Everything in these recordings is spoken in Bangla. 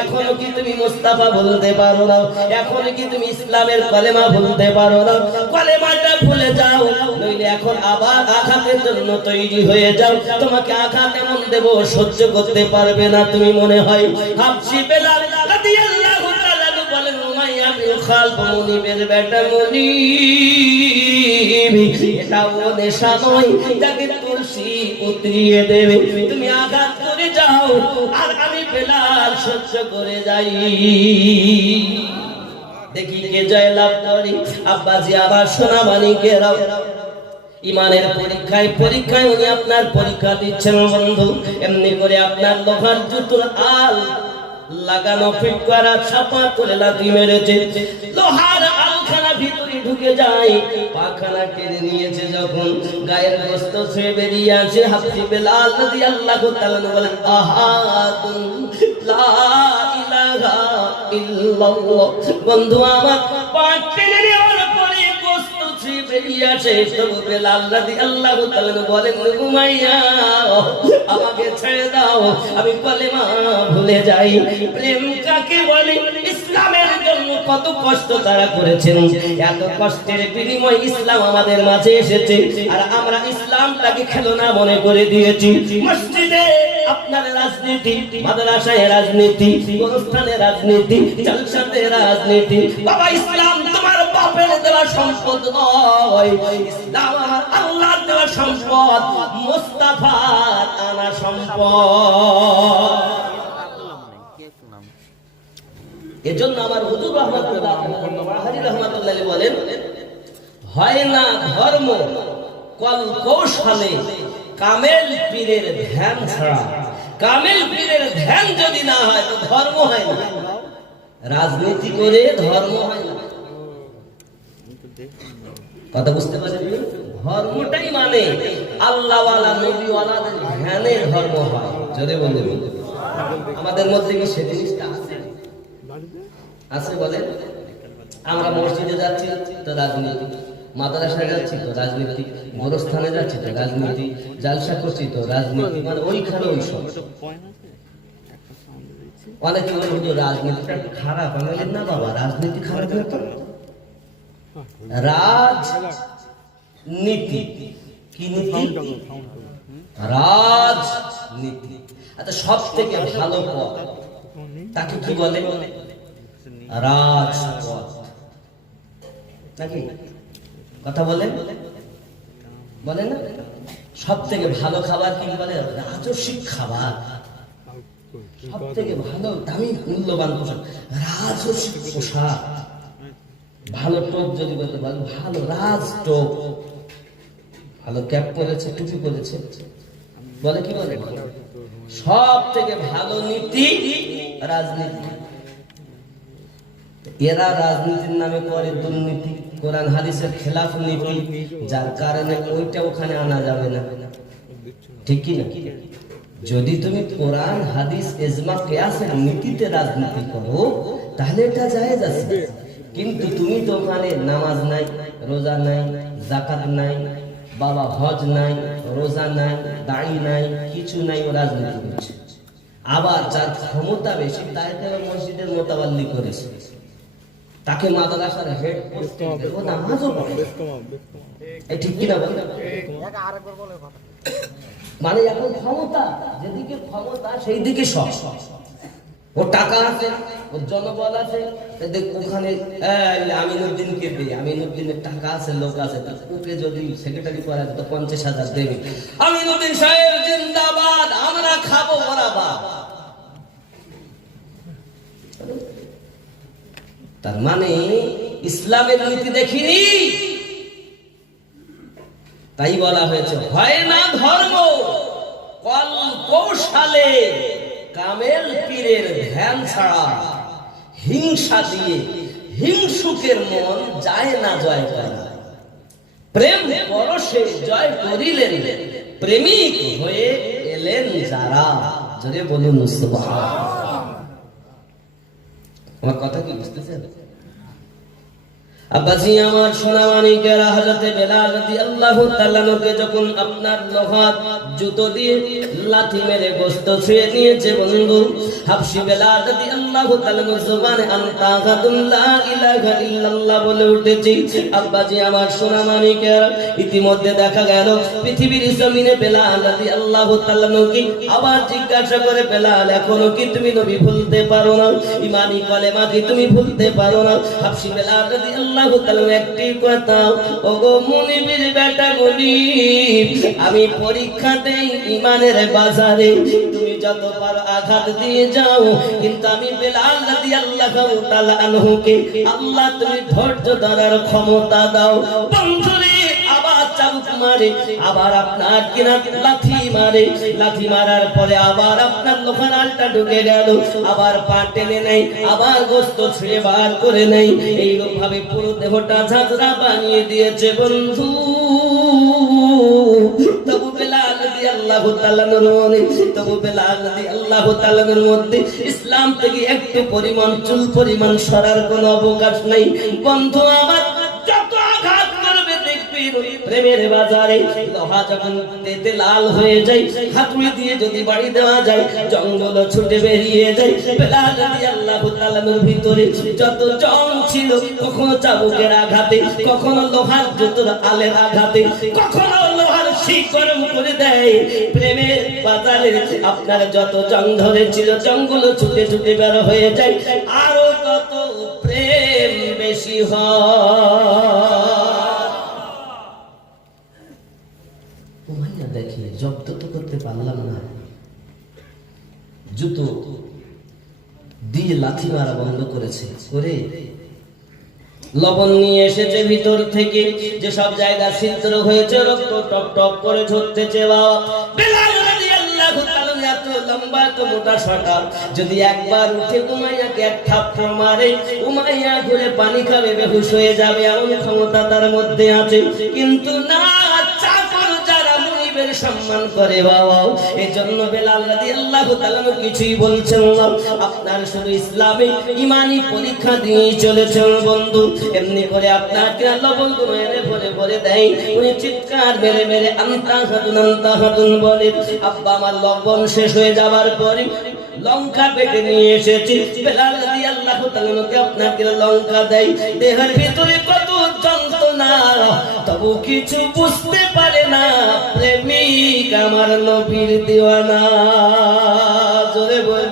এখনও কি তুমি মুস্তাফা বলতে পারো না? এখনও কি তুমি ইসলামের কলেমা বলতে পারো না? কলেমাটা ভুলে যাও, নইলে এখন আবার আঘাতের জন্য তৈরি হয়ে যাও। তোমাকে আঘাত এমন দেব, সহ্য করতে পারবে না তুমি মনে হয়। হাফসি বেলাল রাদিয়াল্লাহু তাআলা বলেন, উমাইয়া বিন খালদ মুনিবের বেটা মুনিব এটা ও নেশা নয় যাকে তুলসী উতরিয়ে দেবে। তুমি আঘাত করে যাও, আর আমি বেলাল সহ্য করে যাই। দেখি কে জয় লাভ করি। আব্বাজি, আবার সোনা বাণীকে রাও ইমানের পরীক্ষায় পরীক্ষায় উনি আপনার পরীক্ষা দিচ্ছেন, বন্ধু। এমনি করে আপনার লোহার জুতোর আল লাগানো ফিট করা, ছাপা করে লাথি মেরেছে। লোহার আলখানা ঢুকে যায়। পাখানা টেনে নিয়েছে যখন। গায়ের গোস্ত ছুঁয়ে বেরিয়ে আসে হাফসি বেলাল রাদিয়াল্লাহু তাআলা বলেন আহাতুন লা ইলাহা ইল্লাল্লাহ। বন্ধু, আমার পাঁচ টেনে কত কষ্ট তারা করেছেন। এত কষ্টের বিনিময় ইসলাম আমাদের মাঝে এসেছে, আর আমরা ইসলামটাকে খেলনা মনে করে দিয়েছি। মসজিদে আপনার রাজনীতি, মাদ্রাসায় রাজনীতি রাজনীতি, জলসাতে রাজনীতি, বাবা ইসলাম বাপের দেওয়া সম্পদ নয়। ইসলাম আমার আল্লাহর দেওয়া সম্পদ, মুস্তাফার আনা সম্পদ। এজন্য আমার হুজুর হাজি বলেন, হয় না ধর্ম কল কৌশলে কামেল পীরের ধ্যান ছাড়া, কামেল পীরের ধ্যান যদি না হয়, তো ধর্ম হয় না। রাজনীতি করে ধর্ম হয় না। কথা বুঝতে ধর্মটাই মানে ধর্ম হয়। বলে আমাদের মধ্যে কি সে জিনিসটা আছে? আছে আমরা মসজিদে যাচ্ছি, তো রাজনীতি। মাদ্রাসায় যাচ্ছি, তো রাজনীতি। গোরস্থানে যাচ্ছি, তো রাজনীতি। জালসা করছি, তো রাজনীতি। মানে ওইখানে ওই সব। অনেকে রাজনীতিটা খারাপ। না বাবা, রাজনীতি খারাপ হয়ে তো রাজনীতি কি নীতি? রাজনীতি আচ্ছা সব থেকে ভালো পথ, তাকে কি বলে? রাজপথ। নাকি? কথা বলেন। বলেন না? সব থেকে ভালো খাবার কি বলে? রাজস্বিক খাবার। সব থেকে ভালো দামি, মূল্যবান পোশাক। রাজস্বিক পোশাক। ভালো টোপ যদি বলতে পারেন, ভালো রাজ টোপ। ভালো ক্যাপ পরেছে, টুপি পরেছে। বলে কি বলে? সব থেকে ভালো নীতি রাজনীতি। এরা রাজনীতির নামে করে দুর্নীতি। কোরআন, হাদিসের খেলাফ নীতি, যার কারণে ওইটা ওখানে আনা যাবে না। ঠিক কি না? যদি তুমি কোরআন, হাদিস এজমা কেয়াসের নীতিতে রাজনীতি করো, তাহলে এটা জায়েজ আছে। কিন্তু তুমি তো ওখানে নামাজ নাই, রোজা নাই জাকাত নাই, বাবা হজ নাই, রোজা নাই, দাড়ি নাই, কিছু নাই ও রাজনীতি করছে। আবার যার ক্ষমতা বেশি তাকে মসজিদের মোতাবাল্লি করেছে। তাকে মাদ্রাসার হেড ও নামাজও ঠিক কিনা মানে এখন ক্ষমতা, যেদিকে ক্ষমতা সেই দিকে সব ও টাকা আছে, ওর জনবল আছে। ওখানে টাকা আছে, লোক আছে ওকে যদি সেক্রেটারি করা তো পঞ্চাশ হাজার দেবে। সাহেব, জিন্দাবাদ, আমরা খাব বরাবাদ তার মানে ইসলামের নীতি দেখিনি। তাই বলা হয়েছে, হয় না ধর্ম, কল কৌশলে কামেল পীরের ধ্যান ছাড়া হিংসা দিয়ে হিংসুকের মন যায় না জয় করে। প্রেম পরশে জয় করিলেন, প্রেমিক হয়ে এলেন যারা। জোরে বলুন মুস্তফা আমার কথা কি বুঝতেছেন? আব্বাজি, আমার হযরতে বেলাল তাআলাকে যখন আপনার লোহার জুতো দিয়ে মেরে ছুঁয়ে নিয়েছে বন্ধু হাবশি বেলাল তাআলার জবানে লা ইলাহা ইল্লাল্লাহ বলে উঠেছি, আব্বাজি, আমার ইতিমধ্যে দেখা গেল পৃথিবীর জমিনে বেলাল রাদিয়াল্লাহু তাআলাকে আবার জিজ্ঞাসা করে, বেলাল, এখনও কি তুমি নবী ভুলতে পারো না? ইমানি কলেমা কি তুমি ভুলতে পারো না? হাবশি বেলাল রাদিয়াল্লাহু আমি পরীক্ষা দেই ইমানের বাজারে। তুমি যত আঘাত দিয়ে যাও, কিন্তু আমি আল্লাহ তুমি ধৈর্য ধরার ক্ষমতা দাও। বন্ধুরে মারে, আবার আপনার কিনা লাথি মারে। লাথি মারার পরে আবার আপনার লোখানালটা ঢুকে গেল। আবার পা টেনে নেই আবার গোস্ত ছেড়ে বার করে নেই এইরকম ভাবে পুরো দেহটা ঝাঁঝরা বানিয়ে দিয়েছে বন্ধু। ইসলাম থেকে একটু পরিমাণ, চুল পরিমাণ সরার কোনো অবকাশ নাই। বন্ধু, আমার প্রেমের বাজারে লোহা যখন তেতে লাল হয়ে যায় হাতুড়ি দিয়ে যদি বাড়ি দেওয়া যায়, জঙ্গল ছুটে বেরিয়ে যায়। বেলাল রাদিয়াল্লাহু তাআলার ভিতরে যত জং ছিল, কখনো চাবুকের আঘাতে, কখনো লোহার জুতোর আলের আঘাতে, কখনো লোহার শিকড় করে দেয়। প্রেমের বাজারে আপনার যত জং ধরেছিল, জঙ্গল ছুটে ছুটে বের হয়ে যায়। আরও কত প্রেম বেশি হয় উমাইয়া দেখে জব্দ তো করতে পারলাম না জুতো দিয়ে লাথি মারা বন্ধ করেছে। করে লবণ নিয়ে এসেছে ভিতর থেকে। যে সব জায়গা ছিদ্র হয়েছে, রক্ত টক টক করে ঝরতেছে বাবা এত মোটা যদি একবার উঠে মারে, উমাইয়া ঘুরে পানি খাবে, বেহুশ হয়ে যাবে, এমন ক্ষমতা তার মধ্যে আছে। কিন্তু না সম্মান করে বাবা। জন্য বেলাল রাদিয়াল্লাহু তাআলা কিছুই বলছেন না। আপনার শুধু ইসলামে ইমানি পরীক্ষা দিয়ে চলেছেন বন্ধু। এমনি করে আপনাকে লবণ মেরে ভরে ভরে দেয়। উনি চিৎকার মেরে মেরে আন্তা হাতুন আন্তা হাতুন বলে, আব্বা, আমার লবণ শেষ হয়ে যাবার পরে লঙ্কা পেটে নিয়ে এসেছি। বেলাল রাদিয়াল্লাহু তাআলাকে আপনাকে লঙ্কা দেয়? দেহের ভিতরে কত যন্ত্রণা তবু কিছু বুঝতে পারে না প্রেমিক আমার নবীর দিওয়ানা। জোরে বল।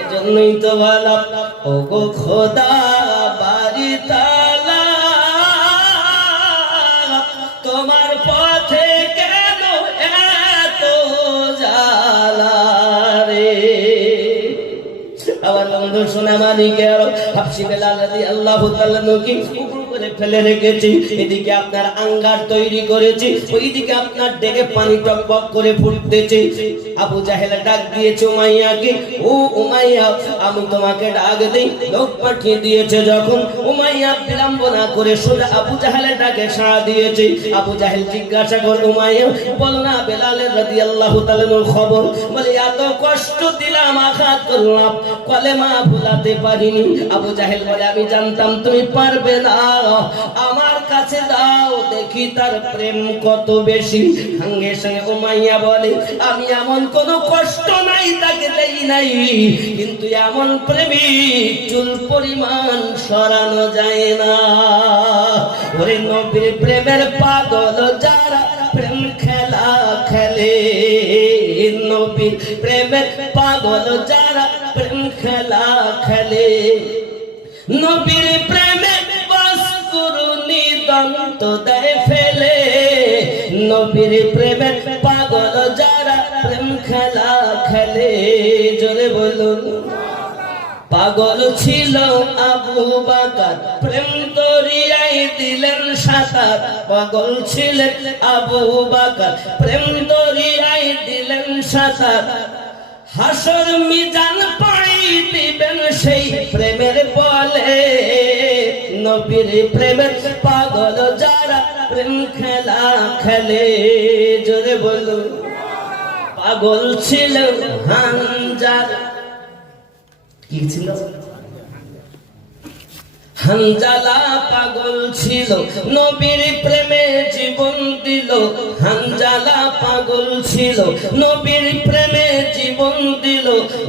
এজন্যই তো বলা ও গো খোদা তালা। তোমার পথে কেন রে? আমার বন্ধু সোনা মানিকের হাফসি বেলাল রাদিয়াল্লাহু তাআলা নকি উপর করে ফেলে রেখেছি। এদিকে আপনার আঙ্গার তৈরি করেছি। ওইদিকে আপনার ডেকে পানি টকবক করে ফুটতেছে। আবু জাহেল ডাক দিয়েছে উমাইয়াকে ও উমাইয়া, আমি তোমাকে ডাক দেই। লোক পাঠিয়ে দিয়েছে যখন। উমাইয়া বিলম্বনা করে সোজা আবু জাহেলের ডাকে সাড়া দিয়েছে। আবু জাহেল জিজ্ঞাসা করে উমাইয়া বল না বেলালের রাদিয়াল্লাহু তাআলার খবর? বলে, এত কষ্ট দিলাম, আঘাত করলাম, কলেমা ভুলাতে পারিনি। আবু জাহেল বলে, আমি জানতাম তুমি পারবে না। আমার কাছে দাও, দেখি তার প্রেম কত বেশি। সঙ্গে সঙ্গে উমাইয়া বলে, আমি এমন কোন কষ্ট নাই, তাকে দেই নাই। কিন্তু এমন প্রেমিক, চুল পরিমাণ সরানো যায় না। ওরে প্রেমের পাগল যারা প্রেম খেলা খেলে, নবীর প্রেমের পাগল যারা প্রেম খেলা খেলে। নবীর প্রেমে বাস করুনি দন্ত দেয় ফেলে, নবীর প্রেমে পাগল যারা প্রেম খেলা খেলে। জোরে বলুন। পাগল ছিল আবু বাকার। প্রেম দরিয়ায় দিলেন সাঁতার। পাগল ছিলেন আবু বাকার। প্রেম দরিয়ায় দিলেন সাঁতার। হাসর মিজান পাই দিবেন সেই প্রেমের বলে। নবীর প্রেমের পাগল যারা প্রেম খেলা খেলে। জোরে বলুন। পাগল ছিল হানজালা কি ছিল? হানজালা পাগল ছিল নবীর প্রেমে জীবন দিল। হানজালা পাগল ছিল নবীর প্রেমে জীবন দিল।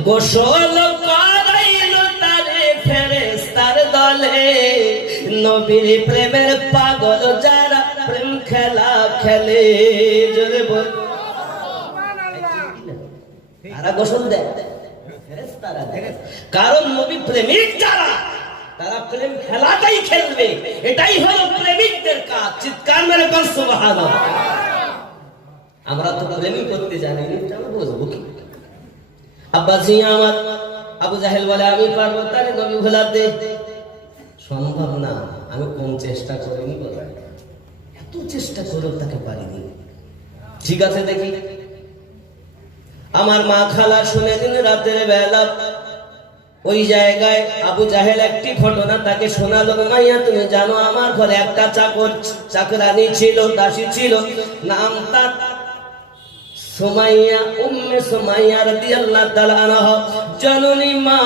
গোসল করাইল তারে ফেরেস্তার দলে। নবীর প্রেমের পাগল যারা প্রেম খেলা খেলে। জোরে বল। তারা গোসল দেয়। দেয়। কারণ নবী প্রেমিক যারা, তারা প্রেম খেলাটাই খেলবে। এটাই হলো প্রেমিকদের কাজ। চিৎকার মেরে আমরা তো প্রেমই করতে জানি বুঝব কি? আমার, আবু জাহেল বলে, আমি পারব তারে নবী ভোলাতে সম্ভব না। আমি কোন চেষ্টা করিনি এত চেষ্টা করেও তাকে পারিনি। ঠিক আছে দেখি। আমার মা খালা শুনে দিন রাতের বেলা ওই জায়গায় আবু জাহেল একটি ঘটনা তাকে শোনালো, মাইয়া তুমি জানো আমার ঘরে একটা চাকর, চাকরানি ছিল, দাসী ছিল, নাম তার সোমাইয়া, উম্মে সোমাইয়া রাদিয়াল্লাহু তাআলা আনহা। জননী মা,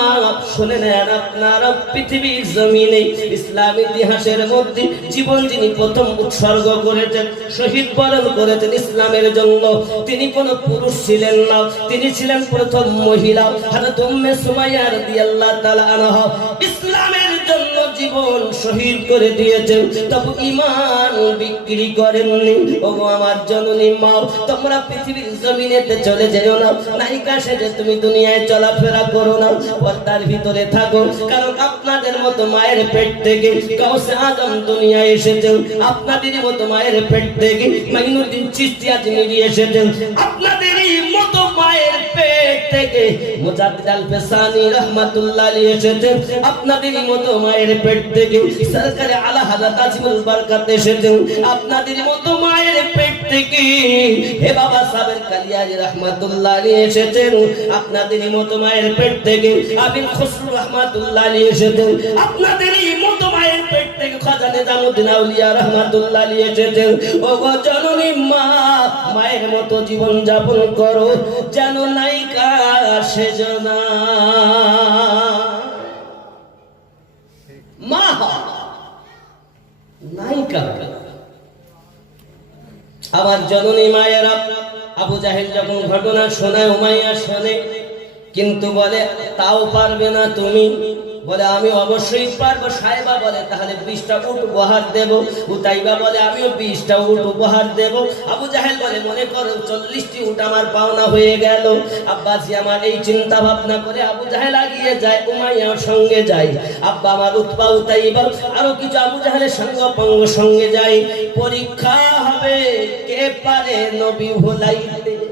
শুনে নেন আপনারা পৃথিবীর জমিনে ইসলাম ইতিহাসের মধ্যে জীবন যিনি প্রথম উৎসর্গ করেছেন, শহীদ বরণ করেছেন ইসলামের জন্য। তিনি কোন পুরুষ ছিলেন না, তিনি ছিলেন প্রথম মহিলা। হযরত উম্মে সুমাইয়া রাদিয়াল্লাহু তাআলা আনহা। ইসলামের জন্য জীবন শহীদ করে দিয়েছেন। তবু ঈমান বিক্রি করেননি। ওগো আমার জননী মা, তোমরা পৃথিবীর জমিনেতে চলে যেও না। নায়িকা সেজে তুমি দুনিয়ায় চলাফেরা করো না। পর্দার ভিতরে থাকো, কারণ আপনাদের মতো মায়ের পেট থেকে কাউসে আদম দুনিয়ায় এসেছেন। আপনাদেরই মতো মায়ের পেট থেকে মাইনুদ্দিন চিস্তি আজ মিলিয়ে এসেছেন। আপনাদেরই থেকে মুজাদ্দিদ ফেসানি রহমাতুল্লাহ আলী এসেছেন আপনাদেরই মতো মায়ের পেট থেকে সরকারে আলা হাজাত আজিমুল বারকাত এসেছেন আপনাদের মতো মায়ের পেট থেকে হে বাবা সাবের কালিয়ারি রহমাতুল্লাহ আলী এসেছেন আপনাদেরই মতো মায়ের পেট থেকে আবিল খসরু রহমাতুল্লাহ আলী এসেছেন আপনাদেরই মতো পেট রহমাতুল্লাহ ও গো জননী মা, মায়ের মতো জীবন যাপন করো, যেন নায়িকা মা নায়িকা আবার জননী মায়েরা, আবু জাহেল যখন ঘটনা শোনায়, উমাইয়া শোনে, কিন্তু বলে, তাও পারবে না তুমি। বলে, আমি অবশ্যই পারব সাহেবা বলে, তাহলে বিশটা উট উপহার দেব। উতাইবা বলে, আমিও বিশটা উট উপহার দেব। আবু জাহেল বলে, মনে করো চল্লিশটি উট আমার পাওনা হয়ে গেল। আব্বাসি আমার এই চিন্তা ভাবনা করে আবু জাহেল আগিয়ে যায়, উমাইয়ার সঙ্গে যায়। আব্বা আমার উৎপা উতাইবা, আরও কিছু আবু জাহেলের সঙ্গ পঙ্গ সঙ্গে যায়। পরীক্ষা হবে কে পারে নবী ভোলাইতে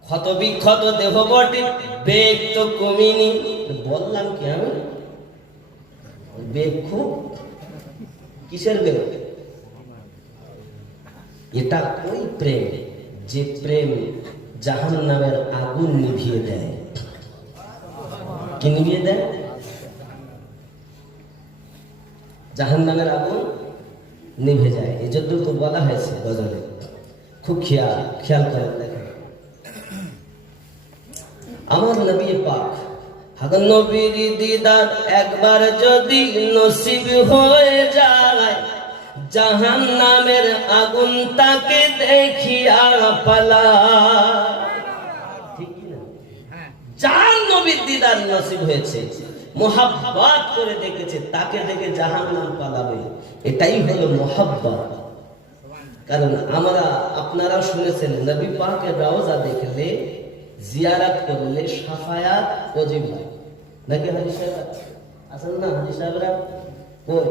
ক্ষত বিক্ষত দেহ বটে, বেগ তো কমিনি। বললাম কি আমি? বেগ খুব? কিসের বেগ? এটা ওই প্রেম, যে প্রেম জাহান নামের আগুন নিভিয়ে দেয়। কি নিভিয়ে দেয়? জাহান নামের আগুন নিভে যায়। এই জন্য তো বলা হয়েছে গজলে। খুব খেয়াল খেয়াল করে আমার নবী পাক। নবীর দিদার একবার যদি নসিব হয়ে যায় জাহান নামের আগুন তাকে দেখিয়া পালা ঠিক কি না? যার নবীর দিদার নসিব হয়েছে, মোহাব্বত করে দেখেছে, তাকে দেখে জাহান নাম পালাবে। এটাই হলো মোহাব্বত। কারণ আমরা আপনারা শুনেছেন, নবী পাকের রওজা দেখলে জিয়ারাত করলে সাফায়াত ওয়াজিব হয়। নাকি হাজি সাহেব আছেন না হাজি সাহেবরা? কই?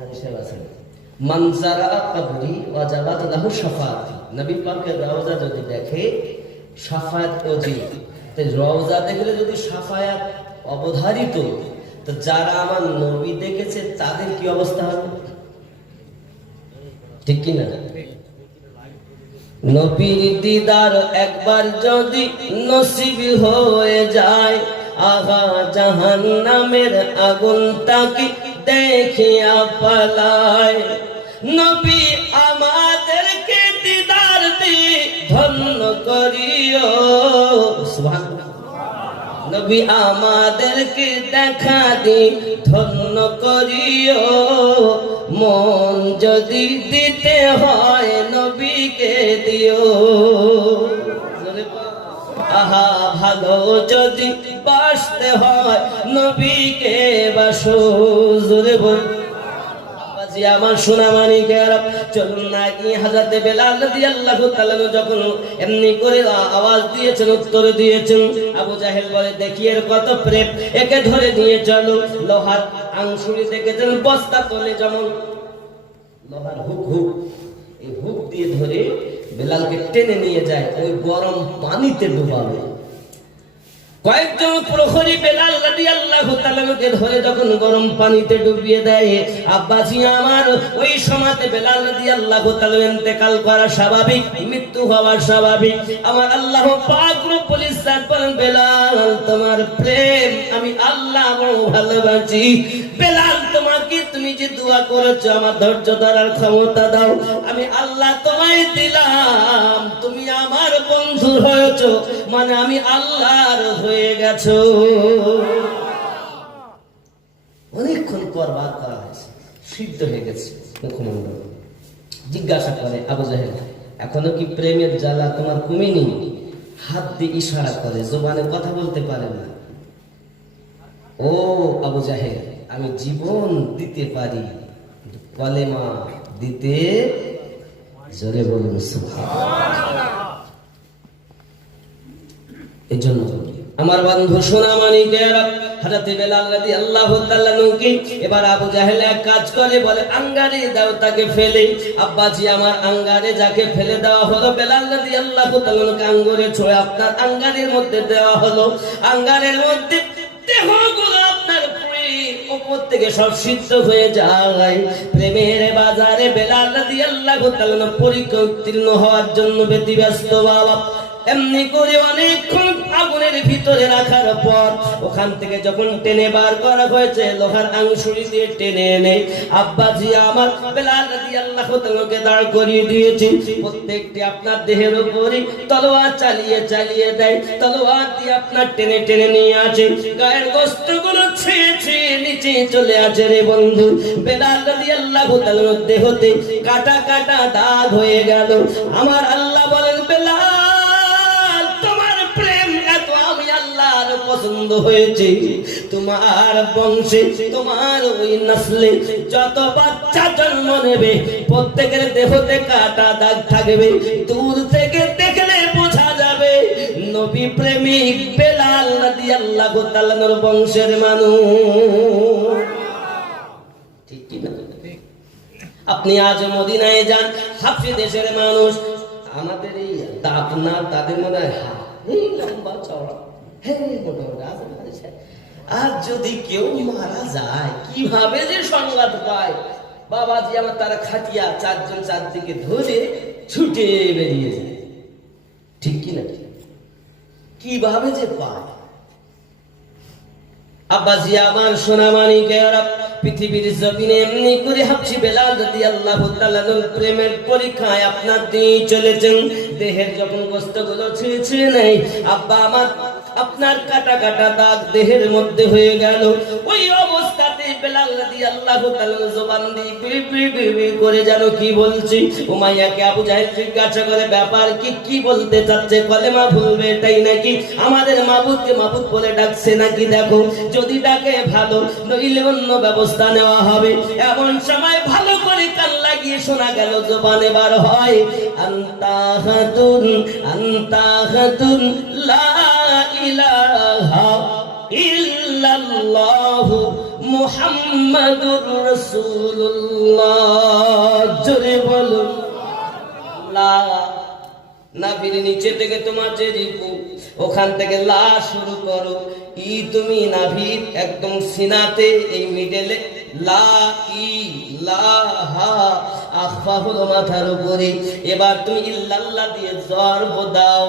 হাজি সাহেব আছেন। মানজারা ওয়াজাবাত লাহু শাফাআতি নবী পাকের রওজা যদি দেখে শাফায়াত ওজি তো রওজা দেখলে যদি শাফায়াত অবধারিত, তো যারা আমার নবী দেখেছে, তাদের কি অবস্থা হবে? ঠিক কি না নবীর দিদার একবার যদি নসিব হয়ে যায় আগা জাহান নামের আগুন তাকে দেখিয়া পালায়? নবী আমাদেরকে দিদার দি ধন্য করিও। নবী আমাদেরকে দেখা দি ধন্য করিও। মন যদি দিতে হয় নবীকে দিও। আহা, ভালো যদি বাসতে হয় নবীকে বাসো। জোরে বল। আমার সোনা চলুন না কি হাজাতে বেলাল তাআলা যখন এমনি করে আওয়াজ দিয়েছেন, উত্তর দিয়েছেন, আবু জাহেল বলে, দেখি এর কত প্রেম, একে ধরে নিয়ে চলো। লোহার আংশুরি দেখেছেন বস্তা তোলে যেমন লোহার হুক হুক, এই হুক দিয়ে ধরে বেলালকে টেনে নিয়ে যায়, ওই গরম পানিতে ডুবাবে। কয়েকজন প্রহরী বেলাল রাদিয়াল্লাহু তাআলাকে ধরে যখন গরম পানিতে ডুবিয়ে দেয় আব্বাসি আমার ওই সময়তে বেলাল রাদিয়াল্লাহু তাআলা ইন্তেকাল করা স্বাভাবিক, মৃত্যু হওয়া স্বাভাবিক। আমার আল্লাহ পাক রব্বুল ইজ্জত বলেন, বেলাল, তোমার প্রেম আমি আল্লাহ বড় ভালোবাসি। বেলাল, তোমাকে তুমি যে দোয়া করেছ, আমার ধৈর্য ধরার ক্ষমতা দাও। আমি আল্লাহ তোমায় দিলাম, তুমি মানে আমি আল্লাহর হয়ে গেছো। অনেকক্ষণ পর বাদ করা হয়েছে। সিদ্ধ হয়ে গেছে মুখমন্ডল জিজ্ঞাসা করে, আবু জাহেল, এখনও কি প্রেমের জ্বালা তোমার কমেনি? হাত দিয়ে ইশারা করে, জোবানে কথা বলতে পারে না। ও আবু জাহেল, আমি জীবন দিতে পারি কলেমা দিতে জোরে বলুন এই জন্য আমার বন্ধু সোনা মানিকের হাজাতে বেলাল আল্লাহ এবার আবু এক কাজ করে, বলে, আঙ্গারে দাও তাকে ফেলে। আব্বাজি, আমার আঙ্গারে যাকে ফেলে দেওয়া হলো, বেলাল আল্লাহ আপনার আঙ্গারের মধ্যে দেওয়া হলো। আঙ্গারের মধ্যে আপনার উপর থেকে সব সিদ্ধ হয়ে যায়। প্রেমের বাজারে বেলাল পরীক্ষা উত্তীর্ণ হওয়ার জন্য ব্যতিব্যস্ত বাবা। এমনি করে অনেকক্ষণ আগুনের ভিতরে রাখার পর ওখান থেকে যখন টেনে বার করা হয়েছে, লোহার আংশুরি দিয়ে টেনে এনে আব্বাজি আমার বেলাল রাদিয়াল্লাহু তাআলাকে দাঁড় করিয়ে দিয়েছি। প্রত্যেকটি আপনার দেহের উপরে তলোয়ার চালিয়ে চালিয়ে দেয়। তলোয়ার দিয়ে আপনার টেনে টেনে নিয়ে আসে। গায়ের গোস্তগুলো ছেয়ে ছেয়ে নিচে চলে আছে রে বন্ধু। বেলাল রাদিয়াল্লাহু তাআলার দেহতে কাটা কাটা দাগ হয়ে গেল। আমার আল্লাহ বলেন, বেলাল পছন্দ হয়েছে। তোমার বংশে তোমার ওই নসলে যত বাচ্চা জন্ম নেবে প্রত্যেকের দেহতে কাটা দাগ থাকবে। দূর থেকে দেখলে বোঝা যাবে নবী প্রেমিক বেলাল রাদিয়াল্লাহু তাআলার বংশের মানুষ। আপনি আজ মদিনায় যান হাফি দেশের মানুষ। আমাদের এই দাঁত না তাদের মনে হয় হা, এই লম্বা চওড়া। আর যদি কেউ মারা যায়, কীভাবে যে সংবাদ পায় বাবাজি আমার তারা খাটিয়া চারজন চারদিকে ধরে ছুটে বেরিয়ে যায়। ঠিক কি না? কীভাবে যে পায়? আমার সোনা পৃথিবীর জমিনে এমনি করে হাফসি বেলাল যদি আল্লাহ প্রেমের পরীক্ষায় আপনার দিয়ে চলেছেন। দেহের যখন ছিঁড়ে ছিঁড়ে নেই আব্বা আমার আপনার কাটা কাটা দাগ দেহের মধ্যে হয়ে গেল। ওই অবস্থাতে বেলাল রাদি আল্লাহ জবান দিয়ে বিড়ি বিড়ি করে যেন কি বলছি? উমাইয়াকে আবু জাহেদ জিজ্ঞাসা করে, ব্যাপার কি কি বলতে চাচ্ছে? কলেমা ভুলবে এটাই নাকি? আমাদের মাবুদকে মাবুদ বলে ডাকছে নাকি দেখো? যদি ডাকে, ভালো। নইলে অন্য ব্যবস্থা নেওয়া হবে। এমন সময় ভালো করে কান লাগিয়ে শোনা গেল, জবানে বার হয় আন্তাহাতুন আন্তাহাতুন লা নিচে থেকে তোমার যে রিপু, ওখান থেকে লা শুরু করো। ই তুমি নাভির একদম সিনাতে, এই মিডলে লা আফা মাথার উপরে। এবার তুমি ইল্লাল্লাহ দিয়ে জর্ব দাও।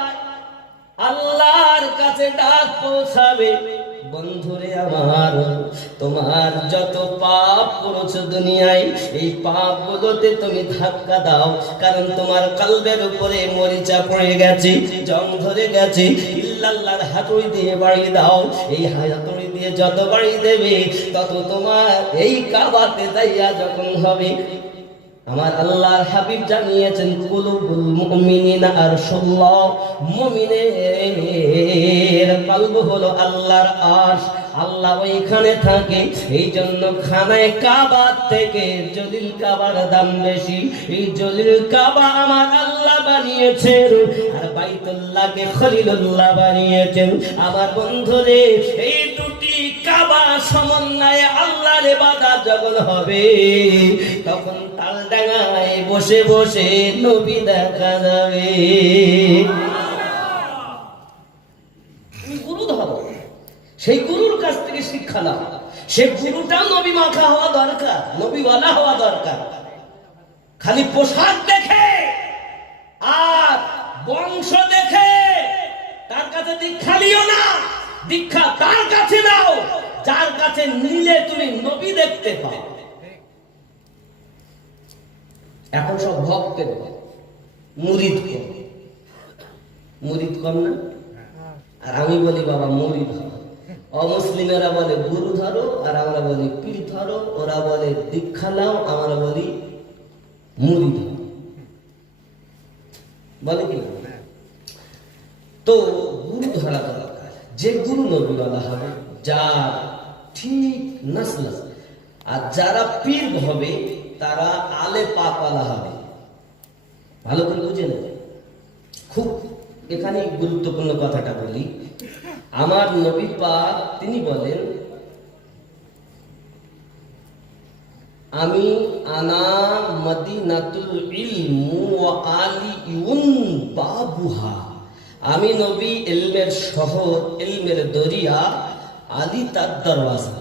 কাছে ডাক পৌঁছাবে বন্ধুরে আমার, তোমার যত পাপ করেছ দুনিয়ায়, এই পাপ গুলোতে তুমি ধাক্কা দাও। কারণ তোমার কালবের উপরে মরিচা পড়ে গেছে, জং ধরে গেছে। ইল্লাল্লাহর হাতুড়ি দিয়ে বাড়ি দাও। এই হাতুড়ি দিয়ে যত বাড়ি দেবে, তত তোমার এই কাবাতে যাইয়া যখন হবে। আমার আল্লাহর হাবিব জানিয়েছেন, কুলুবুল মুমিনিনা আর সুল্লাহ মুমিনের কলব হলো আল্লাহর আশ আল্লাহ ওইখানে থাকে এই জন্য খানায় কাবার থেকে জলিল কাবার দাম বেশি। এই জলিল কাবা আমার আল্লাহ বানিয়েছেন, আর বাইতুল্লাহকে খলিলুল্লাহ বানিয়েছেন। আমার বন্ধুরে, এই দুটি কাবা সমন্বয়ে আল্লাহর বাদা যখন হবে, তখন ডাঙায় বসে বসে নবী দেখা যাবে। সেই গুরুর কাছ থেকে শিক্ষা নাও। সেই গুরুটা নবী মাখা হওয়া দরকার, নবীওয়ালা হওয়া দরকার। খালি পোশাক দেখে আর বংশ দেখে তার কাছে দীক্ষা নিও না। দীক্ষা তার কাছে নাও? যার কাছে নিলে তুমি নবী দেখতে পাও। এখন সব ভক্তের কম, মুরিদ কম মুরিদ কম না? আর আমি বলি বাবা মুরিদ অমুসলিমেরা বলে গুরু ধরো আর আমরা বলি পীর ধরো ওরা বলে দীক্ষা নাও আমরা বলি মুরিদ হও বলে কি তো গুরু ধরা দরকার। যে গুরু নবী নবীওয়ালা হবে যার ঠিক নসল আর যারা পীর হবে তারা আলে পাকওয়ালা হবে। ভালো করে বুঝে নেবে। খুব এখানে গুরুত্বপূর্ণ কথাটা বলি। আমার নবী পাক, তিনি বলেন, আমি আনা মদিনাতুল ইলমু ওয়া আলিউন বাবুহা। আমি নবী ইলমের শহর, ইলমের দরিয়া, আলী তার দরওয়াজা।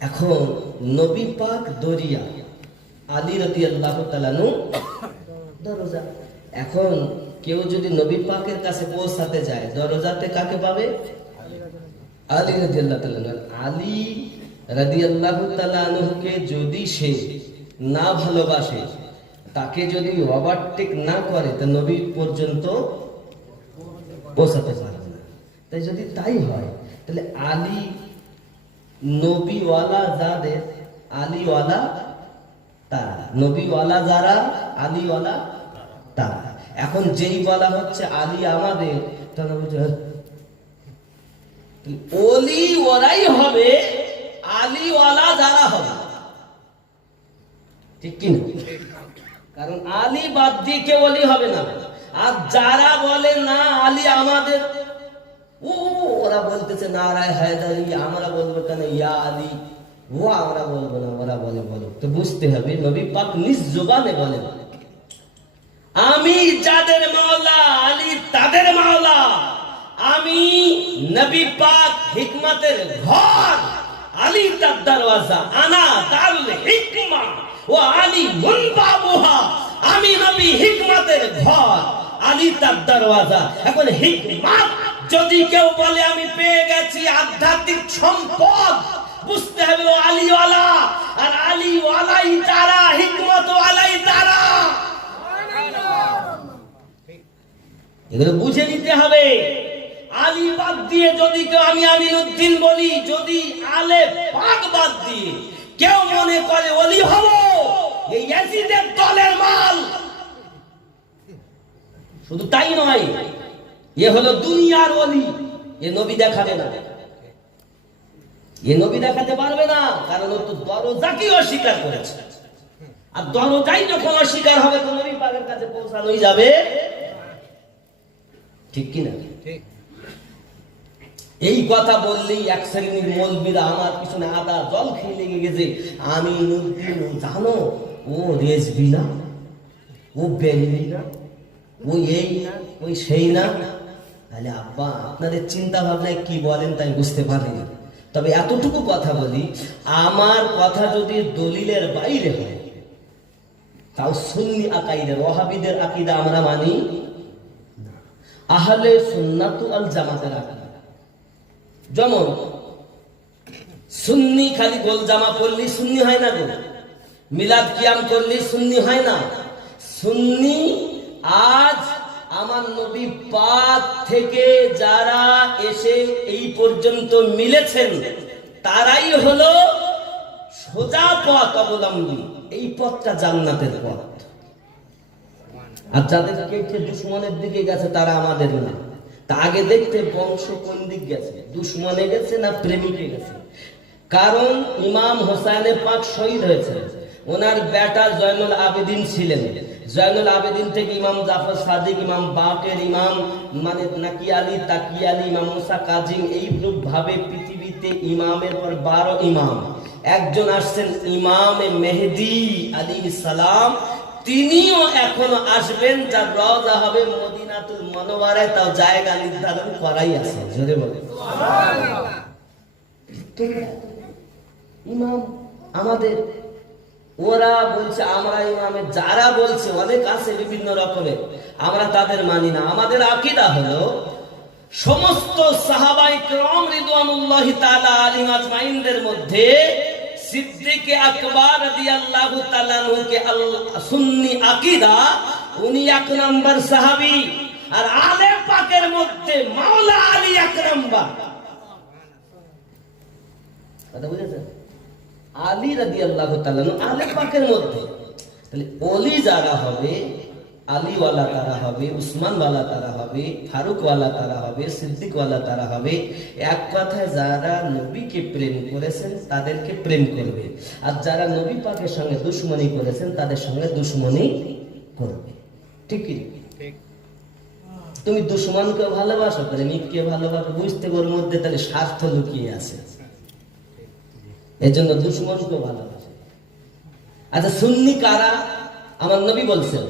এখন নবী পাক দরিয়া, আলী রাদিয়াল্লাহু তালানু দরজা। এখন কেউ যদি নবী পাকের কাছে পৌঁছাতে যায়, দরজাতে কাকে পাবে? আলী রাদিয়াল্লাহু তাআলা আলী রাদিয়াল্লাহু তাআলা আনহুকে যদি সে না ভালোবাসে, তাকে যদি ওভারটেক না করে, তা নবী পর্যন্ত পৌঁছাতে পারবে না। তাই যদি তাই হয়, তাহলে আলী নবীওয়ালা যাদের আলীওয়ালা তারা। নবীওয়ালা যারা তারা। এখন যেই বলা হচ্ছে আলী আমাদের তারা বলছে "হ্যাঁ, অলি ওরাই হবে আলীওয়ালা যারা হবে। ঠিক কি কারণ আলী বাদ দিয়ে কেউ অলি হবে না। আর যারা বলে না আলী আমাদের ও, ওরা বলতেছে, নারায় হায়দারি আমরা বলব কেন, ইয়া আলী? ও, আমরা বলব না, ওরা বলে, বলো। তো বুঝতে হবে, নবী পাক নিজ জোবানে বলে। আমি যাদের মাওলা, আলী তাদের মাওলা, আমি নবী পাক হিকমতের ঘর, আলী তার দরওয়াজা, আনা দারুল হিকমা, ও আলী মুনবাবুহা, আমি নবী হিকমতের ঘর, আলী তার দরওয়াজা, এখন হিকমত যদি কেউ বলে, আমি পেয়ে গেছি আধ্যাত্মিক সম্পদ, বুঝতে হবে আলীওয়ালা। আর আলীওয়ালাই তারা, হিকমত ওয়ালাই তারা। এগুলো বুঝে নিতে হবে। আলী বাদ দিয়ে যদি কেউ, আমি আমিন উদ্দিন বলি, যদি আলে পাক বাদ দিয়ে কেউ মনে করে অলি হব, এই দলের মাল। শুধু তাই নয় এ হলো দুনিয়ার অলি এ নবী দেখাবে না। এ নবী দেখাতে পারবে না কারণ ও তো দরজাকেই অস্বীকার করেছে। আর দরজাই যখন অস্বীকার হবে তো নবী পাকের কাছে পৌঁছানোই যাবে। ঠিক কি না? এই কথা বললেই এক শ্রেণির মলবিরা আমার পিছনে আদা জল খেয়ে লেগে গেছে। আমি ও জানো ও রেসবি না ও বেরবি না ও এই না ওই সেই না। তাহলে আব্বা, আপনাদের চিন্তা ভাবনায় কি বলেন তাই বুঝতে পারিনি। তবে এতটুকু কথা বলি, আমার কথা যদি দলিলের বাইরে হয়, তাও সুন্নি আকাইদের ওহাবিদের আকিদা আমরা মানি আহলে সুন্নাতু আল জামাতের আকিদা। যেমন, সুন্নি খালি গোল জামা পরলি সুন্নি হয় না গো। মিলাদ কিয়াম করলি সুন্নি হয় না। সুন্নি আজ আমার নবী পাক থেকে যারা এসে এই পর্যন্ত মিলেছেন, তারাই হলো সোজা পথ অবলম্বী। এই পথটা জান্নাতের পথ। আর যাদের কেটে দুশ্মনের দিকে গেছে, তারা আমাদের না। তা আগে দেখতে বংশ কোন দিক গেছে? দুশ্মনে গেছে না প্রেমিকে গেছে? কারণ ইমাম হোসাইনের পাক শহীদ হয়েছে। ওনার বেটা জয়নুল আবেদিন ছিলেন। জয়নুল আবেদিন থেকে ইমাম জাফর সাদিক ইমাম বাকের ইমাম মানে নাকি আলী তাকি আলী ইমাম মুসা কাজিম এই ভাবে পৃথিবীতে ইমামের পর বারো ইমাম। একজন আসছেন ইমাম মেহেদি আলী সালাম। তিনিও এখনও আসবেন যার রওজা হবে মদিনাতুল মনোয়ারায় তাও জায়গা নির্ধারণ করাই আছে। জোরে বলে ইমাম আমাদের ওরা বলছে, আমরা ইমামে, যারা বলছে, অনেক আছে বিভিন্ন রকমের। আমরা তাদের মানি না। আমাদের আকিদা হলো, সমস্ত সাহাবাই ক্রম রিদুয়ানুল্লাহ তাআলা আলিম আজমাইনদের মধ্যে সিদ্দিকে আকবর রাদিয়াল্লাহু তাআলা কে সুন্নি আকিদা, উনি এক নম্বর সাহাবি। আর আলে পাকের মধ্যে মাওলা আলী এক নম্বর। কথা বুঝেছেন? আলী রাদিয়াল্লাহু তাআলা আলে পাকের মধ্যে। তাহলে অলি যারা হবে আলীওয়ালা তারা হবে উসমানওয়ালা তারা হবে ফারুকওয়ালা তারা হবে সিদ্দিকওয়ালা তারা হবে এক কথায় যারা নবীকে প্রেম করেছেন তাদেরকে প্রেম করবে। আর যারা নবী পাকের সঙ্গে দুশ্মনী করেছেন তাদের সঙ্গে দুশ্মনী করবে। ঠিক কি তুমি দুশ্মনকে ভালোবাসো প্রেমিককে ভালোবাসো বুঝতে ওর মধ্যে তাহলে স্বার্থ লুকিয়ে আছে। এর জন্য দুশ্মনকে ভালোবাসে আচ্ছা সুন্নি কারা? আমার নবী বলছেন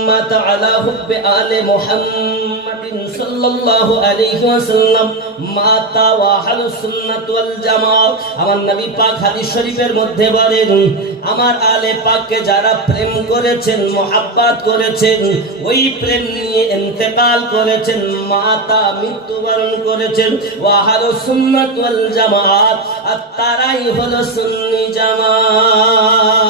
মাম্মাত আলা হুব্বে আলে মুহাম্মাদিন সাল্লাল্লাহু আলাইহি ওয়াসাল্লাম। মাতা ওয়া আহলু সুন্নাত ওয়াল জামাত। আমার নবী পাক হাদিস শরীফের মধ্যে বলেন, আমার আলে পাককে যারা প্রেম করেছেন, মোহাব্বত করেছেন, ওই প্রেম নিয়ে ইন্তেকাল করেছেন, মাতা মৃত্যুবরণ করেছেন, ওয়া আহলু সুন্নাত ওয়াল জামাত। আর তারাই হলো সুন্নি জামাত।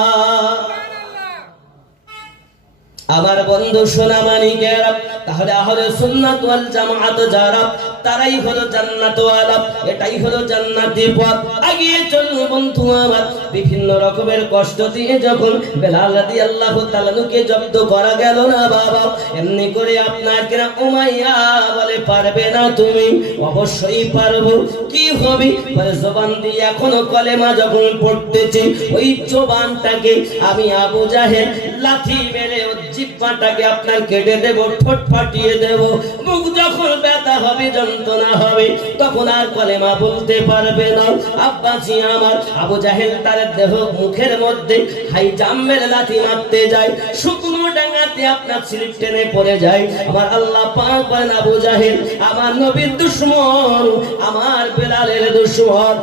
আমার বন্ধু সোনা মানিকেরা তাহলে আহলে সুন্নাত ওয়াল জামাত যারা, তারাই হলো জান্নাত ওয়ালা এটাই হলো জান্নাতি পথ। আগিয়ে চলুন বন্ধু আমার, বিভিন্ন রকমের কষ্ট দিয়ে যখন বেলাল রাদিয়াল্লাহু তাআলাকে জব্দ করা গেল না বাবা, এমনি করে আপনাকে না উমাইয়া বলে, পারবে না তুমি? অবশ্যই পারব। কি হবে? বলে জবান দিয়ে এখনও কলেমা যখন পড়তেছে, ওই জবানটাকে আমি আবু জাহেল লাথি মেরে ওর জিহ্বাটাকে আপনার কেটে দেব, ঠোঁট ফাটিয়ে দেব। মুখ যখন ব্যথা হবে, যন্ত্রণা হবে, তখন আর কলেমা বলতে পারবে না। আব্বাসি আমার, আবু জাহেল তার দেহ মুখের মধ্যে হাই জাম্মের লাথি মারতে যায়। শুকনো ডাঙাতে আপনার স্লিপ টেনে পড়ে যায়। আমার আল্লাহ পাক বলেন, আবু জাহেল, আমার নবীর দুশ্মন, আমার বেলালের দুশ্মন,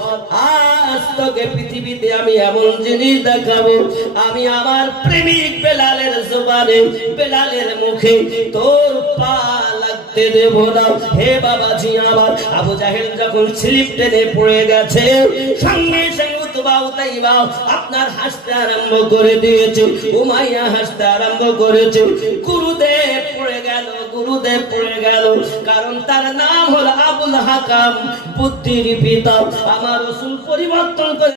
আজ তোকে পৃথিবীতে আমি এমন জিনিস দেখাবো। আমি আমার প্রেমিক বেলালের জবানে, বেলালের মুখে তোর পা লাগতে দেব না। হে বাবাজি আমার, আবু জাহেল যখন স্লিপ টেনে পড়ে গেছে, সঙ্গে সঙ্গে আরম্ভ করে দিয়েছে, উমাইয়া হাসতে আরম্ভ করেছে। গুরুদেব পড়ে গেল, গুরুদেব পড়ে গেল, কারণ তার নাম হলো আবুল হাকাম, বুদ্ধির পিতা। আমার রসুল পরিবর্তন করে